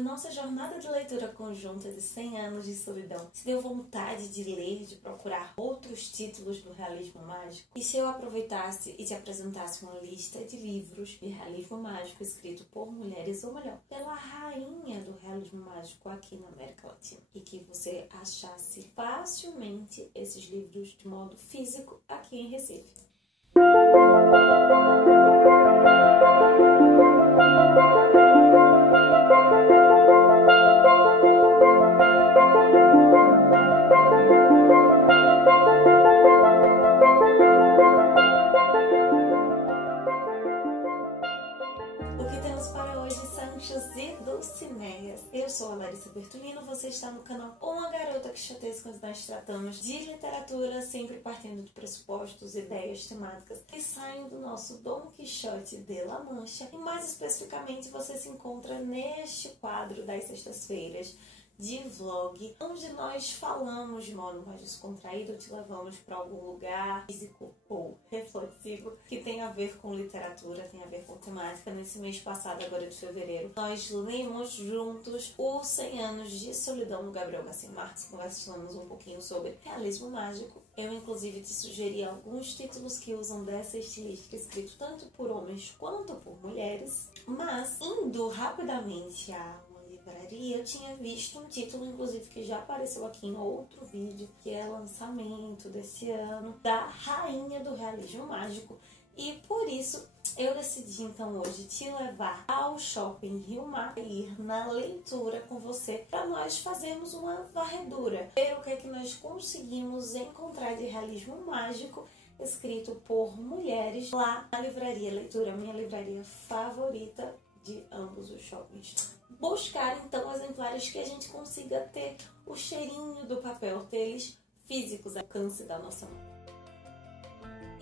a nossa jornada de leitura conjunta de 100 anos de solidão se deu vontade de ler, de procurar outros títulos do realismo mágico? E se eu aproveitasse e te apresentasse uma lista de livros de realismo mágico escrito por mulheres, ou melhor, pela rainha do realismo mágico aqui na América Latina, e que você achasse facilmente esses livros de modo físico aqui em Recife? O que temos para hoje, Sanchos e Dulcineias? Eu sou a Larissa Bertolino, você está no canal Uma Garota Quixotesca, onde nós tratamos de literatura, sempre partindo de pressupostos, ideias, temáticas que saem do nosso Dom Quixote de La Mancha. E mais especificamente, você se encontra neste quadro das sextas-feiras de vlog, onde nós falamos de modo mais descontraído, te levamos para algum lugar físico ou reflexivo que tem a ver com literatura, tem a ver com temática. Nesse mês passado, agora de fevereiro, nós lemos juntos os 100 anos de solidão do Gabriel Garcia Marques, conversamos um pouquinho sobre realismo mágico. Eu, inclusive, te sugeri alguns títulos que usam dessa estilística, escrito tanto por homens quanto por mulheres, mas indo rapidamente a livraria, eu tinha visto um título, inclusive, que já apareceu aqui em outro vídeo, que é lançamento desse ano, da rainha do realismo mágico. E por isso eu decidi então hoje te levar ao Shopping Rio Mar e ir na leitura com você para nós fazermos uma varredura, ver o que é que nós conseguimos encontrar de realismo mágico escrito por mulheres lá na livraria Leitura, minha livraria favorita de ambos os shoppings. Buscar então exemplares que a gente consiga ter o cheirinho do papel deles físicos ao alcance da nossa mão.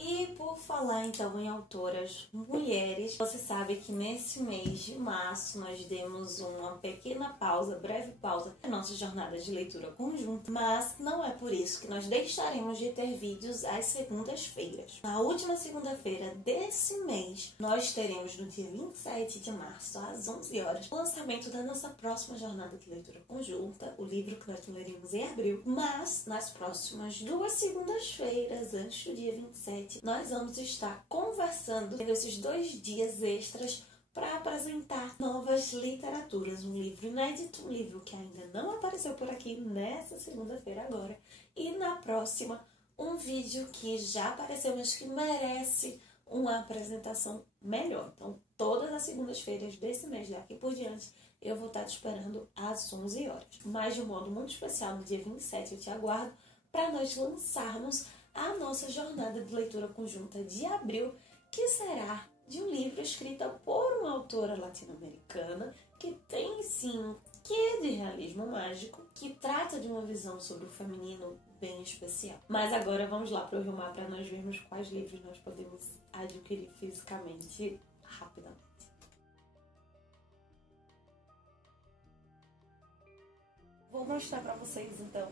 E por falar então em autoras mulheres, você sabe que nesse mês de março nós demos uma pequena pausa, breve pausa, na nossa jornada de leitura conjunta, mas não é por isso que nós deixaremos de ter vídeos às segundas-feiras. Na última segunda-feira desse mês, nós teremos no dia 27 de março, às 11 horas, o lançamento da nossa próxima jornada de leitura conjunta, o livro que nós leremos em abril, mas nas próximas 2 segundas-feiras, antes do dia 27, nós vamos estar conversando nesses 2 dias extras para apresentar novas literaturas, um livro inédito, um livro que ainda não apareceu por aqui nessa segunda-feira agora, e na próxima um vídeo que já apareceu, mas que merece uma apresentação melhor. Então, todas as segundas-feiras desse mês, daqui por diante, eu vou estar te esperando às 11 horas. Mas de um modo muito especial, no dia 27 eu te aguardo para nós lançarmos a nossa jornada de leitura conjunta de abril, que será de um livro escrito por uma autora latino-americana que tem sim que de realismo mágico, que trata de uma visão sobre o feminino bem especial. Mas agora vamos lá para o Rio Mar para nós vermos quais livros nós podemos adquirir fisicamente rapidamente. Vou mostrar para vocês então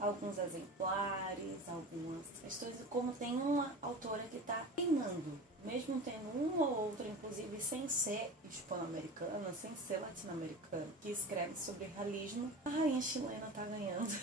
alguns exemplares, algumas questões, e como tem uma autora que está reinando, mesmo tendo uma ou outra, inclusive sem ser hispano-americana, sem ser latino-americana, que escreve sobre realismo, a rainha chilena está ganhando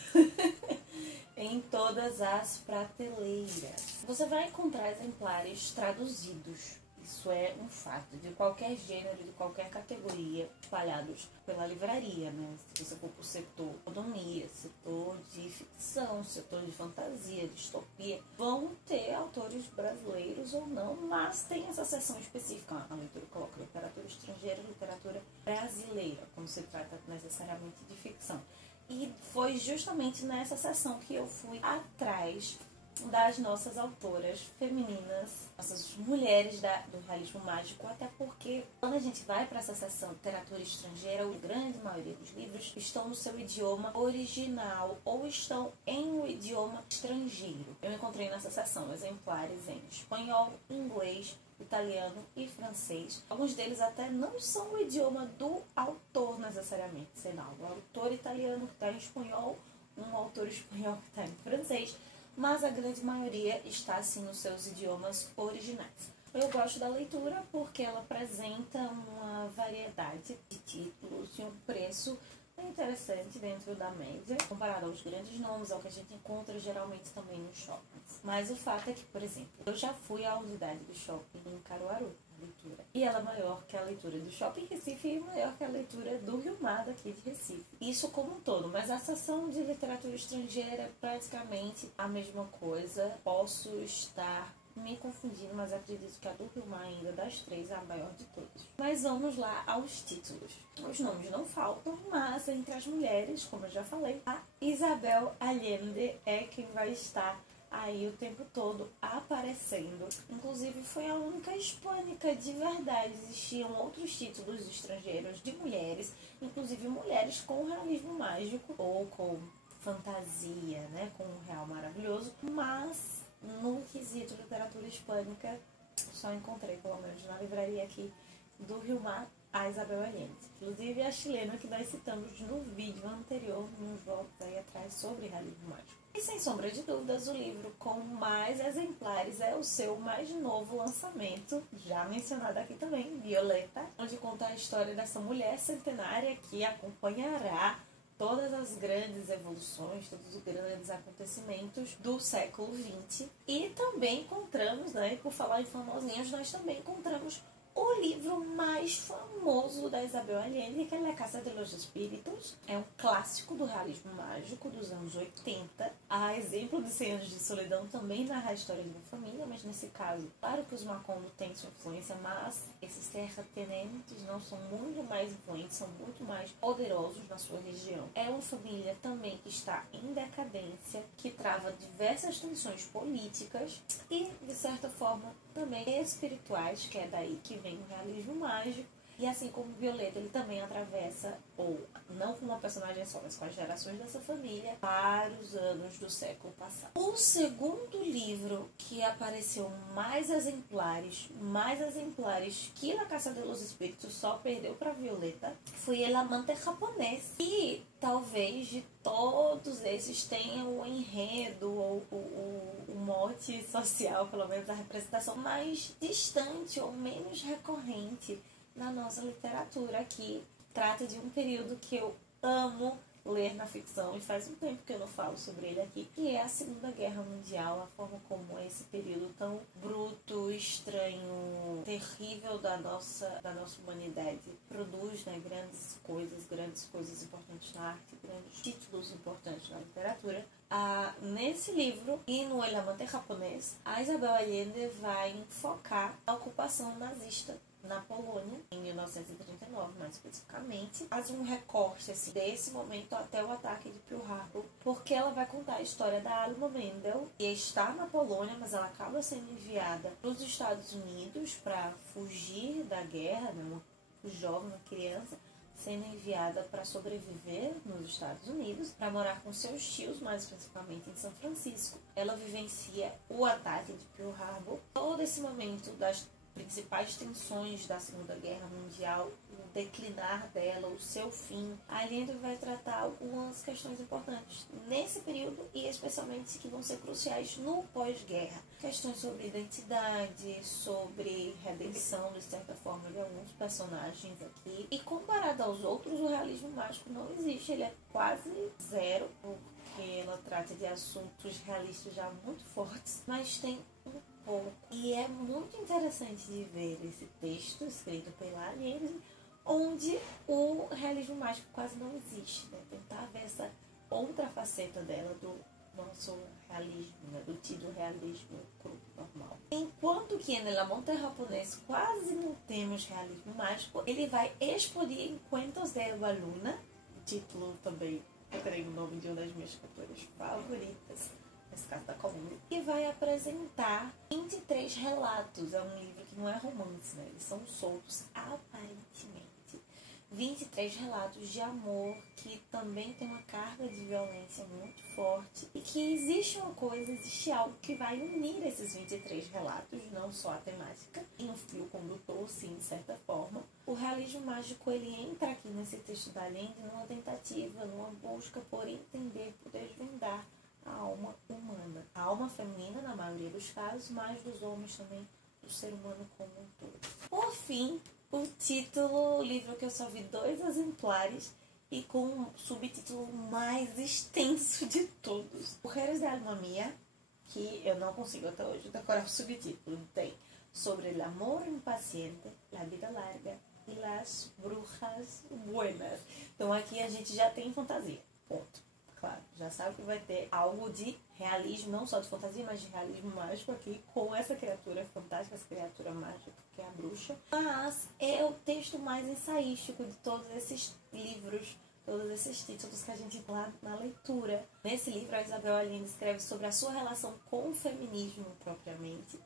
em todas as prateleiras. Você vai encontrar exemplares traduzidos. Isso é um fato, de qualquer gênero, de qualquer categoria, espalhados pela livraria, né? Se você for para o setor de economia, setor de ficção, setor de fantasia, distopia, vão ter autores brasileiros ou não, mas tem essa seção específica. A leitura coloca literatura estrangeira e literatura brasileira, quando se trata necessariamente de ficção. E foi justamente nessa seção que eu fui atrás das nossas autoras femininas, nossas mulheres do realismo mágico, até porque quando a gente vai para essa seção de literatura estrangeira, a grande maioria dos livros estão no seu idioma original ou estão em um idioma estrangeiro. Eu encontrei nessa seção exemplares em espanhol, inglês, italiano e francês. Alguns deles até não são o idioma do autor necessariamente, sei lá, o autor italiano que está em espanhol, um autor espanhol que está em francês, mas a grande maioria está assim nos seus idiomas originais. Eu gosto da leitura porque ela apresenta uma variedade de títulos e um preço interessante dentro da média, comparado aos grandes nomes, ao que a gente encontra geralmente também nos shoppings. Mas o fato é que, por exemplo, eu já fui à unidade do shopping em Caruaru, leitura, e ela é maior que a leitura do Shopping Recife e maior que a leitura do Rio Mar daqui de Recife. Isso como um todo, mas a seção de literatura estrangeira é praticamente a mesma coisa. Posso estar me confundindo, mas acredito que a do Rio Mar ainda das três é a maior de todas. Mas vamos lá aos títulos. Os nomes não faltam, mas entre as mulheres, como eu já falei, a Isabel Allende é quem vai estar aí o tempo todo aparecendo. Inclusive foi a única hispânica de verdade. Existiam outros títulos estrangeiros de mulheres, inclusive mulheres com realismo mágico ou com fantasia, né, com um real maravilhoso, mas no quesito literatura hispânica só encontrei, pelo menos na livraria aqui do Rio Mar, a Isabel Allende. Inclusive a chilena que nós citamos no vídeo anterior, nos votos aí atrás, sobre realismo mágico. E sem sombra de dúvidas, o livro com mais exemplares é o seu mais novo lançamento, já mencionado aqui também, Violeta, onde conta a história dessa mulher centenária que acompanhará todas as grandes evoluções, todos os grandes acontecimentos do século XX. E também encontramos, né, por falar em famosinhas, nós também encontramos o livro mais famoso da Isabel Allende, que é La Casa de los Espíritos. É um clássico do realismo mágico dos anos 80. A exemplo de 100 Anos de Solidão também narra a história de uma família, mas nesse caso, claro que os Macondo têm sua influência, mas esses terratenentes não são muito mais influentes, são muito mais poderosos na sua região. É uma família também que está em decadência, que trava diversas tensões políticas e, de certa forma, também espirituais, que é daí que vem o realismo mágico. E assim como Violeta, ele também atravessa, ou não com uma personagem só, mas com as gerações dessa família, vários anos do século passado. O segundo livro que apareceu mais exemplares que La Casa de los Espíritos, só perdeu para Violeta, foi El Amante Japonês. E talvez de todos esses tenha o enredo ou o mote social, pelo menos a representação mais distante ou menos recorrente na nossa literatura, que trata de um período que eu amo ler na ficção, e faz um tempo que eu não falo sobre ele aqui, que é a Segunda Guerra Mundial, a forma como esse período tão bruto, estranho, terrível da nossa humanidade produz, né, grandes coisas importantes na arte, grandes títulos importantes na literatura. Nesse livro e no El Amante Japonês, a Isabel Allende vai focar a ocupação nazista na Polônia, em 1939, mais especificamente. Faz um recorte assim, desse momento até o ataque de Pearl Harbor, porque ela vai contar a história da Alma Mendel, que está na Polônia, mas ela acaba sendo enviada para os Estados Unidos para fugir da guerra, né? Uma jovem, uma criança, sendo enviada para sobreviver nos Estados Unidos, para morar com seus tios, mais especificamente em São Francisco. Ela vivencia o ataque de Pearl Harbor, todo esse momento das principais tensões da Segunda Guerra Mundial, o declinar dela, o seu fim. A Allende vai tratar algumas questões importantes nesse período e especialmente que vão ser cruciais no pós-guerra. Questões sobre identidade, sobre redenção, de certa forma, de alguns personagens aqui. E comparado aos outros, o realismo mágico não existe, ele é quase zero, porque ela trata de assuntos realistas já muito fortes, mas tem um pouco. E é muito interessante de ver esse texto escrito pela Allende, onde o realismo mágico quase não existe, né? Tentar ver essa outra faceta dela do nosso realismo, né? Do tido realismo cru, normal. Enquanto que em El Amante Japonês quase não temos realismo mágico, ele vai explodir em Cuentos de Eva Luna, título também, eu terei o nome de uma das minhas escritoras favoritas, nesse caso da Colômbia, e vai apresentar 23 relatos. É um livro que não é romance, né? Eles são soltos, aparentemente. 23 relatos de amor que também tem uma carga de violência muito forte e que existe algo que vai unir esses 23 relatos, não só a temática, em um fio condutor, sim, de certa forma. O realismo mágico, ele entra aqui nesse texto da Allende numa tentativa, numa busca por entender, por desvendar a alma humana. A alma feminina, na maioria dos casos, mas dos homens também do ser humano como um todo. Por fim, o título, o livro que eu só vi 2 exemplares e com o subtítulo mais extenso de todos. Mujeres de Alma Mía, que eu não consigo até hoje decorar o subtítulo. Tem Sobre el amor impaciente, la vida larga e las brujas buenas. Então aqui a gente já tem fantasia, ponto. Claro, já sabe que vai ter algo de realismo, não só de fantasia, mas de realismo mágico aqui, com essa criatura fantástica, essa criatura mágica que é a bruxa. Mas é o texto mais ensaístico de todos esses livros, todos esses títulos que a gente tem lá na leitura. Nesse livro, a Isabel Allende escreve sobre a sua relação com o feminismo propriamente.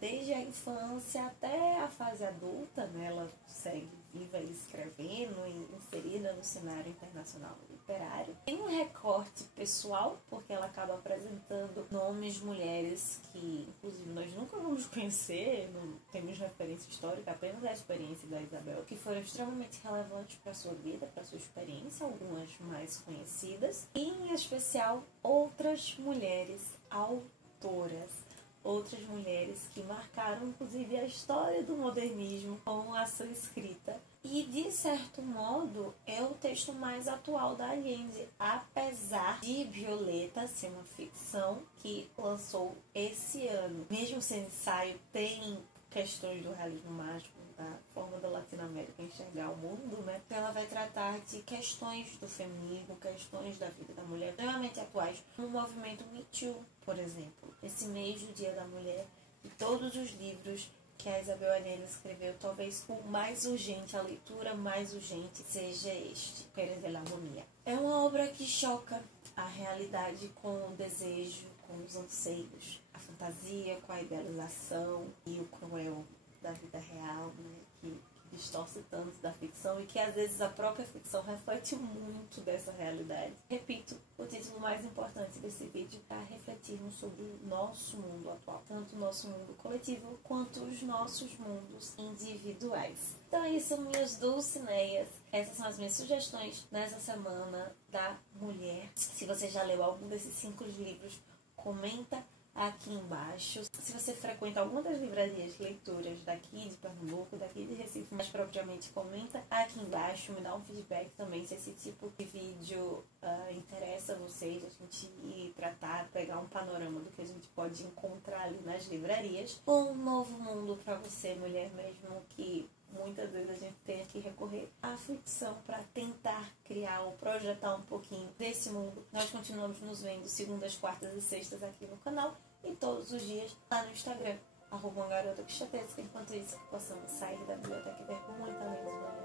Desde a infância até a fase adulta, né? Ela segue viva e escrevendo e inserida no cenário internacional literário. Tem um recorte pessoal, porque ela acaba apresentando nomes de mulheres que, inclusive, nós nunca vamos conhecer, não temos referência histórica, apenas a experiência da Isabel, que foram extremamente relevantes para a sua vida, para a sua experiência, algumas mais conhecidas, e em especial outras mulheres autoras. Outras mulheres que marcaram, inclusive, a história do modernismo com a sua escrita. E, de certo modo, é o texto mais atual da Allende, apesar de Violeta ser uma ficção que lançou esse ano. Mesmo sendo ensaio, tem questões do realismo mágico, da forma da Latinoamérica enxergar o mundo, né? Então ela vai tratar de questões do feminismo, questões da vida da mulher, extremamente atuais, como o movimento Me Too, por exemplo. Esse mês do Dia da Mulher, de todos os livros que a Isabel Allende escreveu, talvez o mais urgente, a leitura mais urgente seja este, Mujeres de Alma Mía. É uma obra que choca a realidade com o desejo, com os anseios, a fantasia com a idealização e o cruel da vida real, né? Que distorce tanto da ficção e que às vezes a própria ficção reflete muito dessa realidade. Repito, o título mais importante desse vídeo é refletirmos sobre o nosso mundo atual, tanto o nosso mundo coletivo quanto os nossos mundos individuais. Então é isso, minhas dulcineias. Essas são as minhas sugestões nessa semana da mulher. Se você já leu algum desses 5 livros, comenta aqui embaixo. Se você frequenta alguma das livrarias de leituras daqui de Pernambuco, daqui de Recife, mais propriamente, comenta aqui embaixo, me dá um feedback também se esse tipo de vídeo interessa a vocês, a gente ir tratar, pegar um panorama do que a gente pode encontrar ali nas livrarias. Um novo mundo para você, mulher, mesmo que muitas vezes a gente tenha que recorrer à ficção para tentar criar ou projetar um pouquinho desse mundo. Nós continuamos nos vendo segundas, quartas e sextas aqui no canal e todos os dias lá no Instagram, @uma garota que chatesca. Enquanto isso, possamos sair da biblioteca e ver muita luz.